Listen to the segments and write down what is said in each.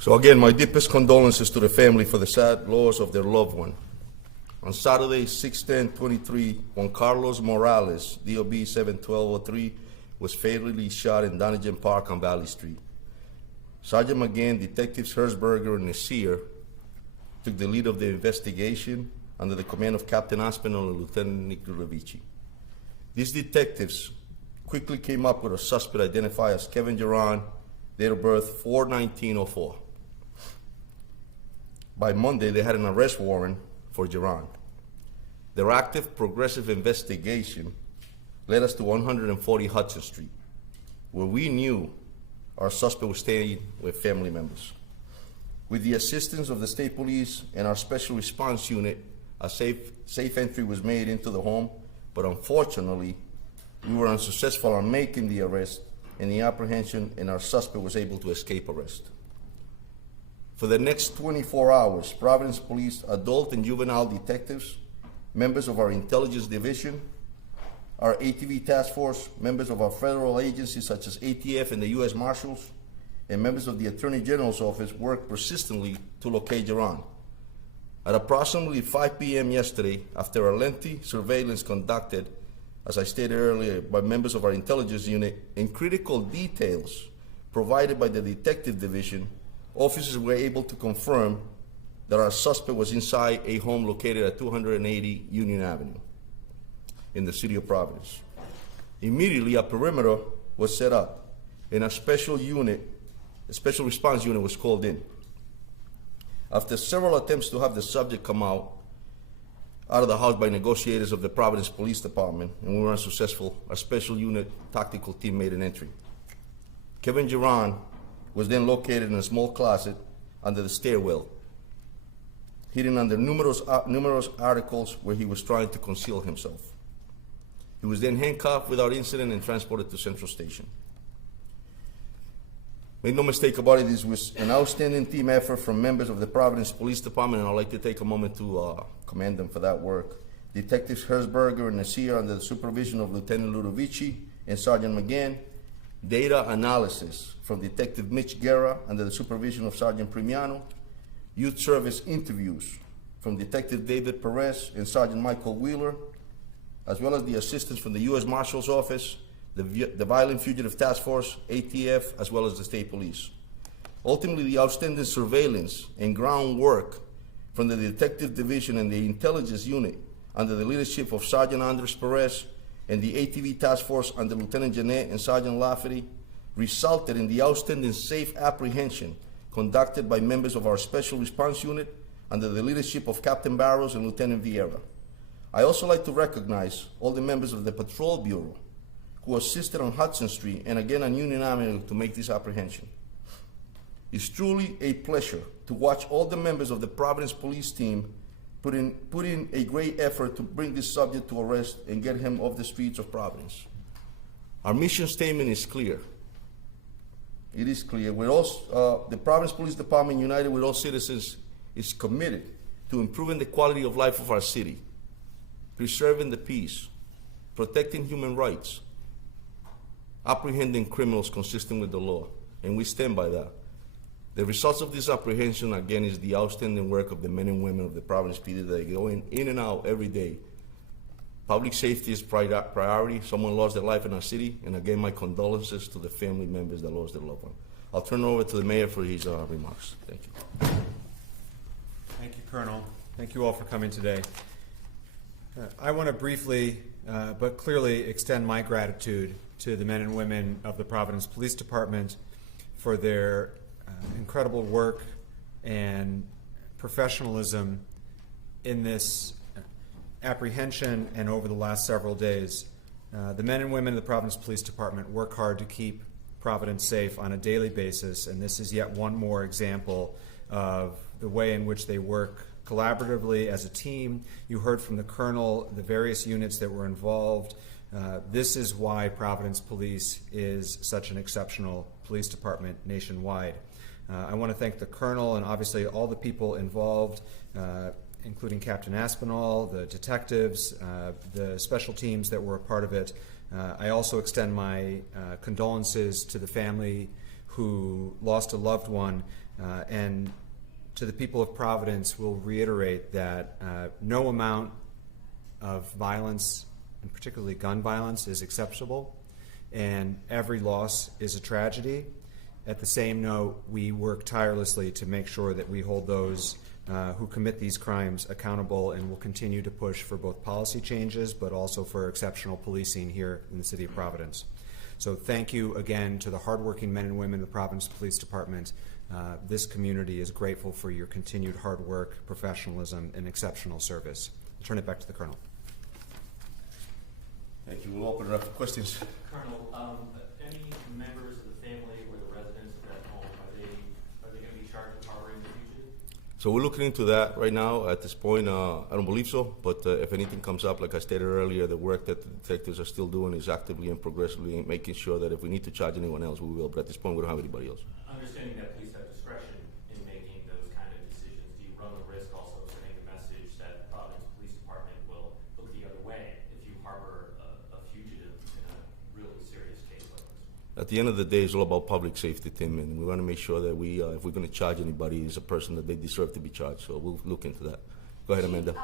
So again, my deepest condolences to the family for the sad loss of their loved one. On Saturday, 6/10/23, Juan Carlos Morales, DOB 71203, was fatally shot in Donegan Park on Valley Street. Sergeant McGann, Detectives Herzberger and Nasir took the lead of the investigation under the command of Captain Aspinall and Lieutenant Nick Ludovici. These detectives quickly came up with a suspect identified as Kevin Geron, date of birth 4/19/04. By Monday, they had an arrest warrant for Geron. Their active, progressive investigation led us to 140 Hudson Street, where we knew our suspect was staying with family members. With the assistance of the state police and our special response unit, a safe entry was made into the home, but unfortunately, we were unsuccessful on making the arrest and the apprehension, and our suspect was able to escape arrest. For the next 24 hours, Providence Police adult and juvenile detectives, members of our intelligence division, our ATV task force, members of our federal agencies such as ATF and the U.S. Marshals, and members of the Attorney General's office worked persistently to locate Geron. At approximately 5 p.m. yesterday, after a lengthy surveillance conducted, as I stated earlier, by members of our intelligence unit, and critical details provided by the detective division, officers were able to confirm that our suspect was inside a home located at 280 Union Avenue in the city of Providence. Immediately, a perimeter was set up and a special response unit was called in. After several attempts to have the subject come out of the house by negotiators of the Providence Police Department, and we were unsuccessful, our special unit tactical team made an entry. Kevin Geron was then located in a small closet under the stairwell, hidden under numerous articles where he was trying to conceal himself. He was then handcuffed without incident and transported to Central Station. Make no mistake about it, this was an outstanding team effort from members of the Providence Police Department, and I'd like to take a moment to commend them for that work. Detectives Herzberger and Nasir, under the supervision of Lieutenant Ludovici and Sergeant McGann. Data analysis from Detective Mitch Guerra, under the supervision of Sergeant Primiano. Youth service interviews from Detective David Perez and Sergeant Michael Wheeler, as well as the assistance from the U.S. Marshal's Office, the Violent Fugitive Task Force, ATF, as well as the state police. Ultimately, the outstanding surveillance and groundwork from the Detective Division and the Intelligence Unit under the leadership of Sergeant Andres Perez and the ATV Task Force under Lieutenant Jeanette and Sergeant Lafferty resulted in the outstanding safe apprehension conducted by members of our Special Response Unit under the leadership of Captain Barrows and Lieutenant Vieira. I also like to recognize all the members of the Patrol Bureau who assisted on Hudson Street and again on Union Avenue to make this apprehension. It's truly a pleasure to watch all the members of the Providence Police team put in a great effort to bring this subject to arrest and get him off the streets of Providence. Our mission statement is clear. It is clear. The Providence Police Department, united with all citizens, is committed to improving the quality of life of our city, preserving the peace, protecting human rights, apprehending criminals consistent with the law, and we stand by that. The results of this apprehension, again, is the outstanding work of the men and women of the Providence PD that go in and out every day. Public safety is priority. Someone lost their life in our city, and again, my condolences to the family members that lost their loved one. I'll turn it over to the mayor for his remarks. Thank you. Thank you, Colonel. Thank you all for coming today. I want to briefly, but clearly, extend my gratitude to the men and women of the Providence Police Department for their incredible work and professionalism in this apprehension and over the last several days. The men and women of the Providence Police Department work hard to keep Providence safe on a daily basis, and this is yet one more example of the way in which they work collaboratively as a team. You heard from the Colonel the various units that were involved. This is why Providence Police is such an exceptional police department nationwide. I want to thank the Colonel and obviously all the people involved, including Captain Aspinall, the detectives, the special teams that were a part of it. I also extend my condolences to the family who lost a loved one. And to the people of Providence, we'll reiterate that no amount of violence, and particularly gun violence, is acceptable, and every loss is a tragedy. At the same note, we work tirelessly to make sure that we hold those who commit these crimes accountable, and will continue to push for both policy changes but also for exceptional policing here in the city of Providence. So thank you again to the hardworking men and women of the Providence Police Department. This community is grateful for your continued hard work, professionalism, and exceptional service. I'll turn it back to the Colonel. Thank you. We'll open it up for questions. Colonel, any members of the family or the residents of that home, are they going to be charged with harboring the fugitive? So we're looking into that right now. At this point, I don't believe so, but if anything comes up, like I stated earlier, the work that the detectives are still doing is actively and progressively making sure that if we need to charge anyone else, we will. But at this point, we don't have anybody else. Understanding that police have discretion in making those kind of decisions, do you run the risk also of sending a message that the Providence Police Department will look the other way if you harbor a fugitive in a really serious case like this? At the end of the day, it's all about public safety, Tim, and we want to make sure that we, if we're going to charge anybody, it's a person that they deserve to be charged. So we'll look into that. Go ahead, Amanda.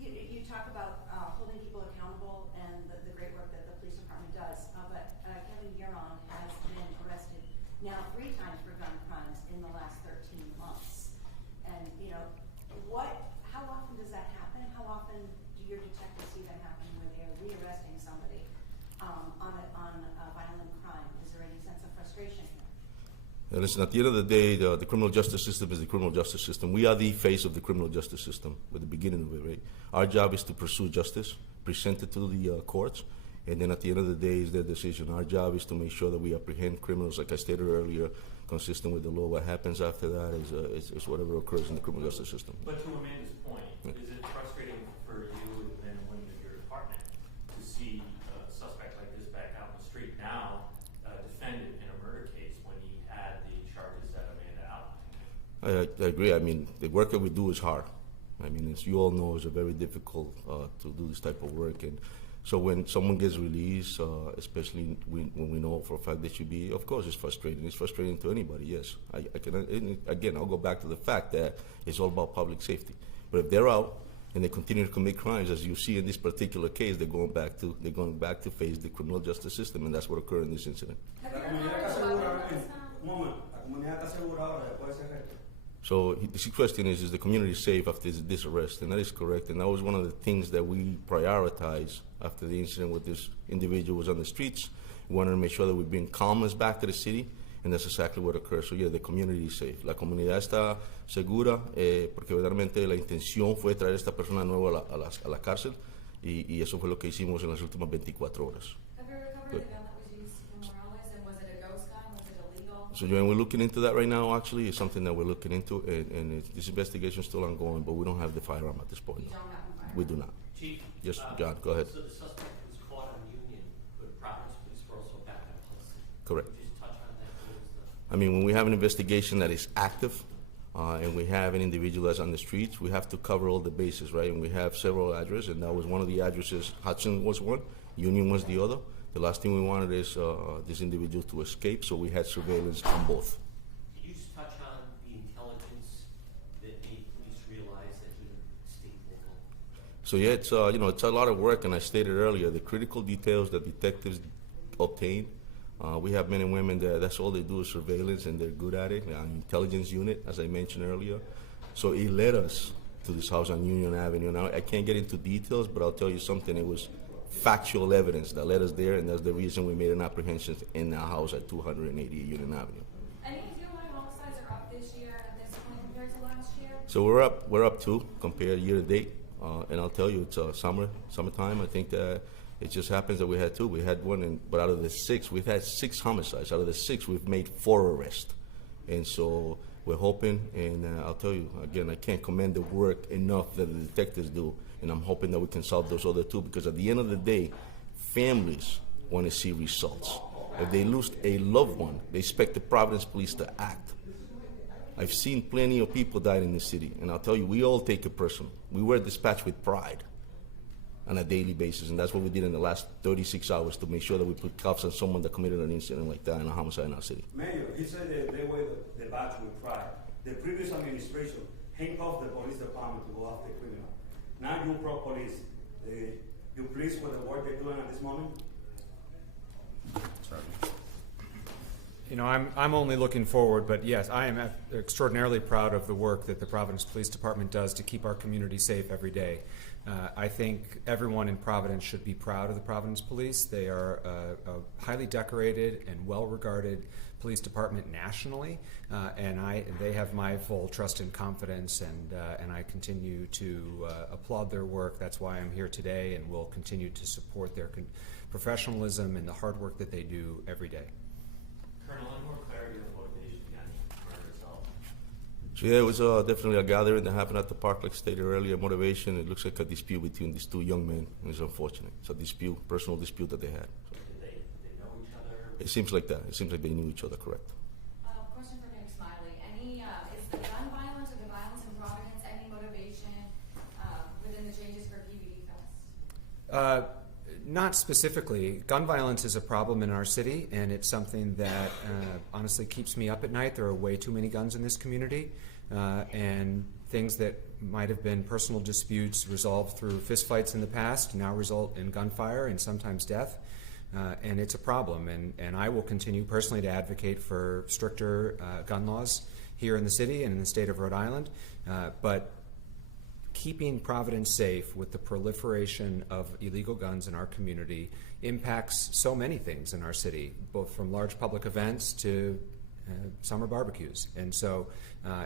You talk about holding people accountable and the great work that the police department does, but Kevin Gueron has been arrested now 3 times for gun crimes in the last 13 months. And, how often does that happen? How often do your detectives see that happen where they're re-arresting somebody on a violent crime? Is there any sense of frustration here? Listen, at the end of the day, the criminal justice system is the criminal justice system. We are the face of the criminal justice system at the beginning of it, right? Our job is to pursue justice, present it to the courts, and then at the end of the day is their decision. Our job is to make sure that we apprehend criminals, like I stated earlier, consistent with the law. What happens after that is whatever occurs in the criminal justice system. But to Amanda's point, is it frustrating for you and the men and women of your department to see a suspect like this back out in the street now, defended in a murder case when he had the charges that Amanda outlined? I agree. I mean, the work that we do is hard. I mean, as you all know, it's very difficult to do this type of work. And so when someone gets released, especially when we know for a fact they should be, of course, it's frustrating. It's frustrating to anybody, yes. Again, I'll go back to the fact that it's all about public safety. But if they're out and they continue to commit crimes, as you see in this particular case, they're going back to face the criminal justice system, and that's what occurred in this incident. So the question is the community safe after this arrest? And that is correct. And that was one of the things that we prioritized after the incident with this individual was on the streets. We wanted to make sure that we bring calmness back to the city, and that's exactly what occurred. So yeah, the community is safe. La comunidad está segura porque verdaderamente la intención fue traer a esta persona nueva a la cárcel, y eso fue lo que hicimos en las últimas 24 horas. Have you recovered the gun that was used in Morales, and was it a ghost gun? Was it illegal? So Joanne, we're looking into that right now. Actually, it's something that we're looking into, and this investigation is still ongoing, but we don't have the firearm at this point. You don't have a firearm? We do not. Chief? Yes, John, go ahead. So the suspect was caught on Union, but Providence police were also back on Hudson. Correct. Could you just touch on that? What was the... I mean, when we have an investigation that is active, and we have an individual that's on the streets, we have to cover all the bases, right? And we have several addresses, and that was one of the addresses. Hudson was one, Union was the other. The last thing we wanted is this individual to escape, so we had surveillance on both. Could you just touch on the intelligence that made police realize that he stayed local? So yeah, it's a lot of work, and I stated earlier the critical details that detectives obtain. We have men and women that's all they do is surveillance, and they're good at it. An intelligence unit, as I mentioned earlier. So it led us to this house on Union Avenue. Now I can't get into details, but I'll tell you something. It was factual evidence that led us there, and that's the reason we made an apprehension in our house at 280 Union Avenue. Any DUI homicides are up this year at this point compared to last year? So we're up 2 compared year to date, and I'll tell you it's summertime. I think that it just happens that we had 2. We had 1, but out of the 6, we've had 6 homicides. Out of the 6, we've made 4 arrests, and so we're hoping. And I'll tell you again, I can't commend the work enough that the detectives do, and I'm hoping that we can solve those other 2, because at the end of the day, families want to see results. If they lose a loved one, they expect the Providence Police to act. I've seen plenty of people die in this city, and I'll tell you, we all take it personal. We wear dispatch with pride on a daily basis, and that's what we did in the last 36 hours to make sure that we put cuffs on someone that committed an incident like that in a homicide in our city. Mayor, he said they wear the badge with pride. The previous administration handcuffed the police department to go after criminal. Now you pro-police. You pleased with the work they're doing at this moment? Sorry. You know, I'm only looking forward, but yes, I am extraordinarily proud of the work that the Providence Police Department does to keep our community safe every day. I think everyone in Providence should be proud of the Providence Police. They are a highly decorated and well-regarded police department nationally, and they have my full trust and confidence, and I continue to applaud their work. That's why I'm here today, and will continue to support their professionalism and the hard work that they do every day. Colonel, any more clarity on motivation behind the murder itself? So yeah, it was definitely a gathering that happened at the park, like stated earlier. Motivation, it looks like a dispute between these two young men. It's unfortunate. It's a dispute, personal dispute that they had. So Did they know each other? it seems like that. It seems like they knew each other, correct? Question for Nick Smiley. Is the gun violence or the violence in Providence any motivation within the changes for PVD Fest? Not specifically. Gun violence is a problem in our city, and it's something that honestly keeps me up at night. There are way too many guns in this community, and things that might have been personal disputes resolved through fistfights in the past now result in gunfire and sometimes death. And it's a problem, and I will continue personally to advocate for stricter gun laws here in the city and in the state of Rhode Island. But keeping Providence safe with the proliferation of illegal guns in our community impacts so many things in our city, both from large public events to summer barbecues. And so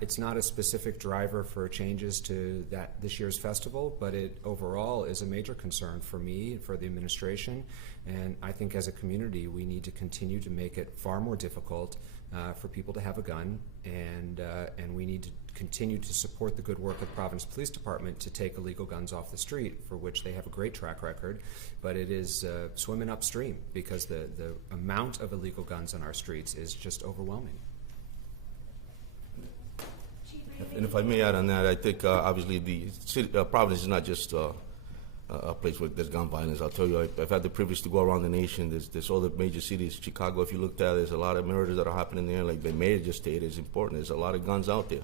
it's not a specific driver for changes to this year's festival, but it overall is a major concern for me and for the administration. And I think as a community, we need to continue to make it far more difficult for people to have a gun, and we need to continue to support the good work of the Providence Police Department to take illegal guns off the street, for which they have a great track record, but it is swimming upstream because the amount of illegal guns on our streets is just overwhelming. And if I may add on that, I think obviously the city, Providence is not just a place where there's gun violence. I'll tell you, I've had the privilege to go around the nation. There's other major cities. Chicago, if you looked at it, there's a lot of murders that are happening there. Like the mayor just stated, it's important. There's a lot of guns out there.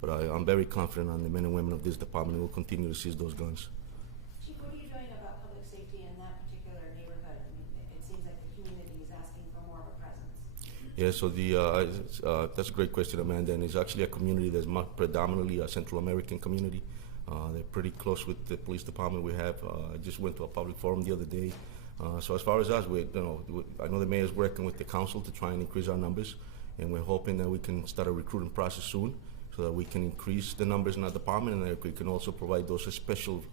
But I'm very confident on the men and women of this department who will continue to seize those guns. Chief, what are you doing about public safety in that particular neighborhood? I mean, it seems like the community is asking for more of a presence. Yeah, so that's a great question, Amanda, and it's actually a community that's predominantly a Central American community. They're pretty close with the police department. I just went to a public forum the other day. So as far as us, I know the mayor's working with the council to try and increase our numbers, and we're hoping that we can start a recruiting process soon, so that we can increase the numbers in our department, and that we can also provide those special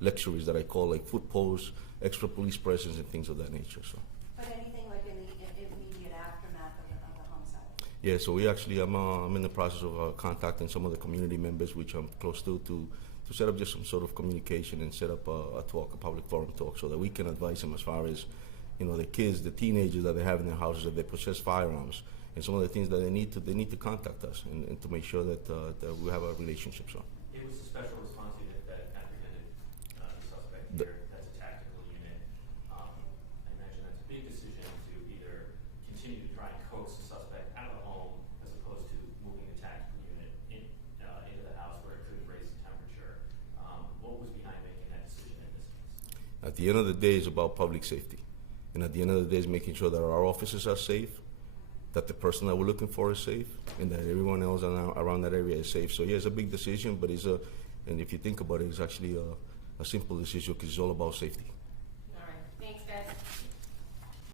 luxuries that I call like foot posts, extra police presence, and things of that nature. So. But anything like in the immediate aftermath of the homicide? Yeah, so I'm in the process of contacting some of the community members, which I'm close to set up just some sort of communication and set up a public forum talk, so that we can advise them as far as, the kids, the teenagers that they have in their houses, if they possess firearms, and some of the things that they need to contact us and to make sure that we have a relationship. So. It was a special response unit that apprehended the suspect here. That's a tactical unit. I imagine that's a big decision to either continue to try and coax the suspect out of the home as opposed to moving the tactical unit into the house where it could raise the temperature. What was behind making that decision in this case? At the end of the day, it's about public safety. And at the end of the day, it's making sure that our officers are safe, that the person that we're looking for is safe, and that everyone else around that area is safe. So yeah, it's a big decision, but and if you think about it, it's actually a simple decision because it's all about safety.